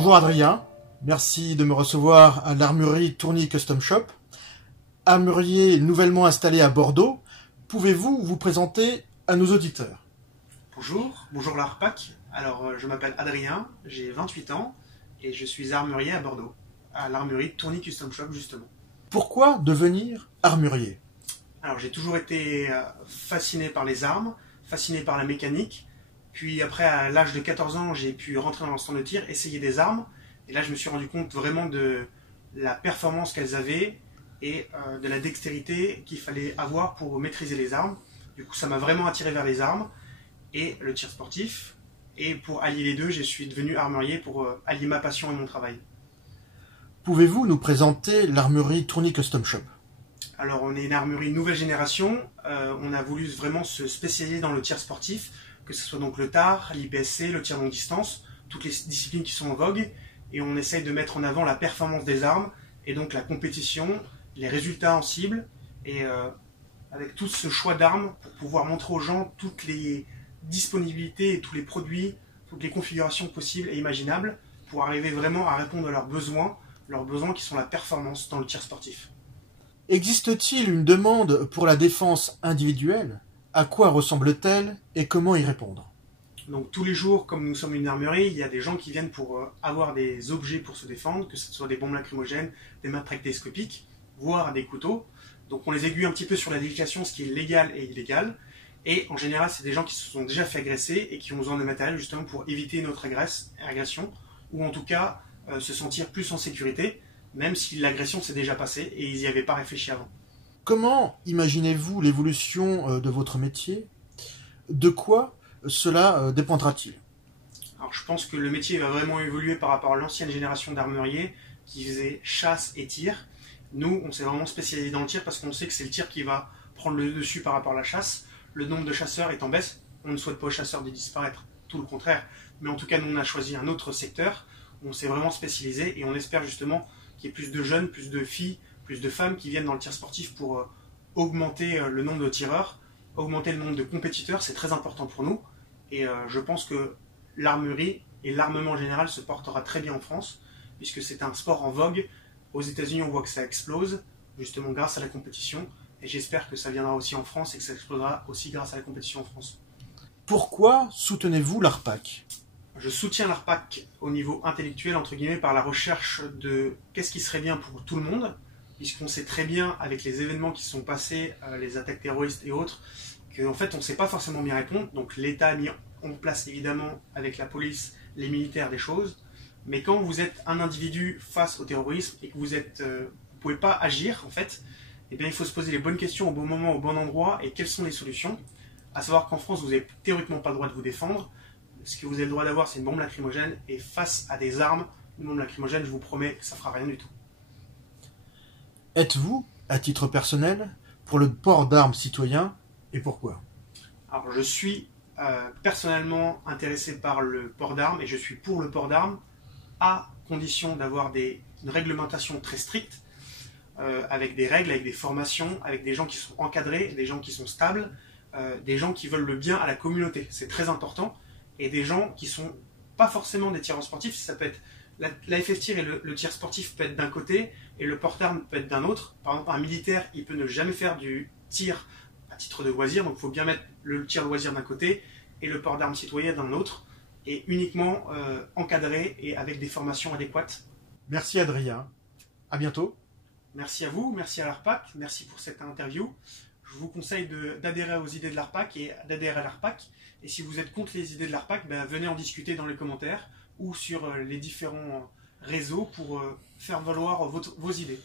Bonjour Adrien, merci de me recevoir à l'armurerie Tourny Custom Shop. Armurier nouvellement installé à Bordeaux, pouvez-vous vous présenter à nos auditeurs? Bonjour l'ARPAC. Alors je m'appelle Adrien, j'ai 28 ans et je suis armurier à Bordeaux, à l'armurerie Tourny Custom Shop justement. Pourquoi devenir armurier? Alors j'ai toujours été fasciné par les armes, fasciné par la mécanique. Puis après, à l'âge de 14 ans, j'ai pu rentrer dans l'instant de tir, essayer des armes. Et là, je me suis rendu compte vraiment de la performance qu'elles avaient et de la dextérité qu'il fallait avoir pour maîtriser les armes. Du coup, ça m'a vraiment attiré vers les armes et le tir sportif. Et pour allier les deux, je suis devenu armurier pour allier ma passion et mon travail. Pouvez-vous nous présenter l'armurerie Tourny Custom Shop? Alors, on est une armurerie nouvelle génération. On a voulu vraiment se spécialiser dans le tir sportif, que ce soit donc le TAR, l'IPSC, le tir longue distance, toutes les disciplines qui sont en vogue, et on essaye de mettre en avant la performance des armes, et donc la compétition, les résultats en cible, et avec tout ce choix d'armes pour pouvoir montrer aux gens toutes les disponibilités et tous les produits, toutes les configurations possibles et imaginables, pour arriver vraiment à répondre à leurs besoins qui sont la performance dans le tir sportif. Existe-t-il une demande pour la défense individuelle? À quoi ressemble-t-elle et comment y répondre? Donc tous les jours, comme nous sommes une armurerie, il y a des gens qui viennent pour avoir des objets pour se défendre, que ce soit des bombes lacrymogènes, des matraques télescopiques, voire des couteaux. Donc on les aiguille un petit peu sur la législation, ce qui est légal et illégal. Et en général, c'est des gens qui se sont déjà fait agresser et qui ont besoin de matériel justement pour éviter notre agression, ou en tout cas se sentir plus en sécurité, même si l'agression s'est déjà passée et ils n'y avaient pas réfléchi avant. Comment imaginez-vous l'évolution de votre métier? De quoi cela dépendra-t-il? Alors je pense que le métier va vraiment évoluer par rapport à l'ancienne génération d'armuriers qui faisait chasse et tir. Nous, on s'est vraiment spécialisé dans le tir parce qu'on sait que c'est le tir qui va prendre le dessus par rapport à la chasse. Le nombre de chasseurs est en baisse. On ne souhaite pas aux chasseurs de disparaître, tout le contraire. Mais en tout cas, nous, on a choisi un autre secteur où on s'est vraiment spécialisé et on espère justement qu'il y ait plus de jeunes, plus de filles, plus de femmes qui viennent dans le tir sportif pour augmenter le nombre de tireurs, augmenter le nombre de compétiteurs, c'est très important pour nous. Et je pense que l'armurerie et l'armement en général se portera très bien en France, puisque c'est un sport en vogue. Aux États-Unis, on voit que ça explose, justement grâce à la compétition. Et j'espère que ça viendra aussi en France et que ça explosera aussi grâce à la compétition en France. Pourquoi soutenez-vous l'ARPAC? Je soutiens l'ARPAC au niveau intellectuel, entre guillemets, par la recherche de qu'est-ce qui serait bien pour tout le monde, puisqu'on sait très bien, avec les événements qui se sont passés, les attaques terroristes et autres, qu'en fait, on ne sait pas forcément bien répondre. Donc l'État a mis en place, évidemment, avec la police, les militaires, des choses. Mais quand vous êtes un individu face au terrorisme et que vous ne pouvez pas agir, en fait, eh bien, il faut se poser les bonnes questions au bon moment, au bon endroit, et quelles sont les solutions. À savoir qu'en France, vous n'avez théoriquement pas le droit de vous défendre. Ce que vous avez le droit d'avoir, c'est une bombe lacrymogène, et face à des armes, une bombe lacrymogène, je vous promets que ça ne fera rien du tout. Êtes-vous, à titre personnel, pour le port d'armes citoyen, et pourquoi? Alors, je suis personnellement intéressé par le port d'armes, et je suis pour le port d'armes, à condition d'avoir une réglementation très stricte, avec des règles, avec des formations, avec des gens qui sont encadrés, des gens qui sont stables, des gens qui veulent le bien à la communauté, c'est très important, et des gens qui sont pas forcément des tireurs sportifs. Ça peut être la FF tir et le tir sportif peut être d'un côté et le port d'armes peut être d'un autre. Par exemple, un militaire, il peut ne jamais faire du tir à titre de loisir, donc il faut bien mettre le tir loisir d'un côté et le port d'armes citoyen d'un autre, et uniquement encadré et avec des formations adéquates. Merci Adrien, à bientôt. Merci à vous, merci à l'ARPAC, merci pour cette interview. Je vous conseille d'adhérer aux idées de l'ARPAC et d'adhérer à l'ARPAC. Et si vous êtes contre les idées de l'ARPAC, venez en discuter dans les commentaires ou sur les différents réseaux pour faire valoir vos idées.